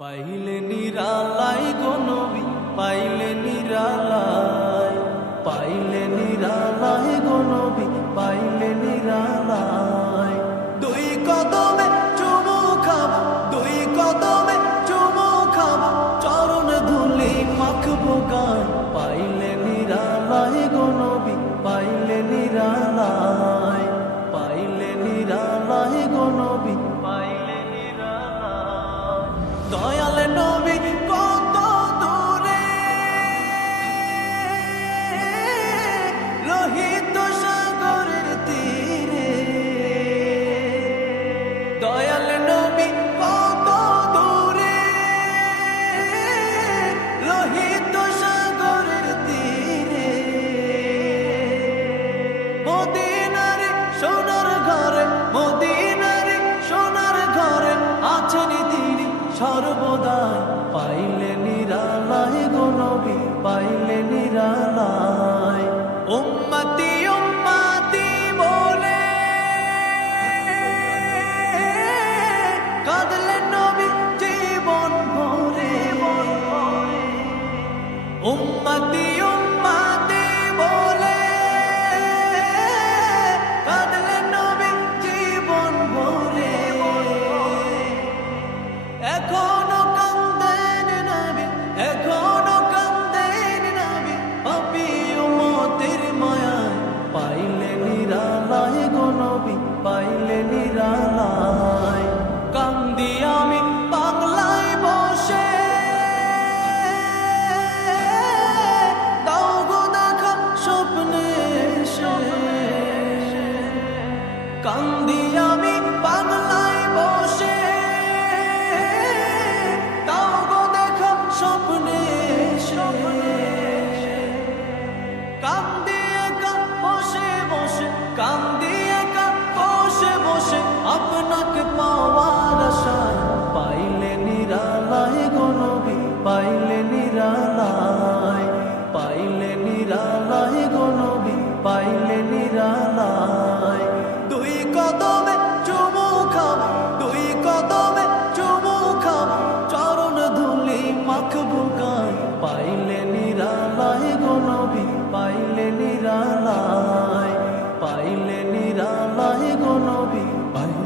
পাইলে নিরালাই গো নবী, পাইলে নিরালাই, পাইলে নিরালাই গো নবী, পাইলে নিরালাই। দুই কদমে চুমু খাবো, দুই কদমে চুমু খাবো, চরণ ধুলি মাখবো গায়। পাইলে নিরালাই গো নবী, পাইলে নিরালাই, পাইলে নিরালাই গো নবী, পাইলে নিরালাই। দয়াল নবী কত দূরে, লোহিত সাগরের তীরে। দয়াল নবী কত দূরে, লোহিত সাগরের তীরে। মদিনার সোনার ঘরে, মদিনার সোনার ঘরে আছেন তিনি সর্বদাই। পাইলে নিরালাই গো নবী, পাইলে নিরালাই। উম্মতি উম্মতি বলে কাঁদলেন নবী জীবন ভরে। উম্মতি উম্মতি বলে কাঁদলেন নবী জীবন ভরে। এখনো কান্দেন নবী, এখনো কান্দেন নবী, পাপী উম্মতের মায়ায়। পাইলে নিরালাই গো নবী, পাইলে নিরালাই। কান্দি আমি বাংলায় বসে, দাও গো দেখা স্বপ্নে এসে। কান্দি আমি বাংলায় বসে, দাও গো দেখা স্বপ্নে এসে। কান্দি একা বসে বসে, কান্দি একা বসে বসে, আপনাকে পাওয়ার আশায়। পাইলে নিরালাই গো নবী, পাইলে নিরালাই, পাইলে নিরালাই গো নবী, পাইলে নিরালাই। দুই কদমে চুমু খাবো, দুই কদমে চুমু খাবো, চরণ ধুলি মাখবো গায়। পাইলে নিরালাই গো নবী, পাইলে নিরালাই, পাইলে নিরালাই গো নবী, পাইলে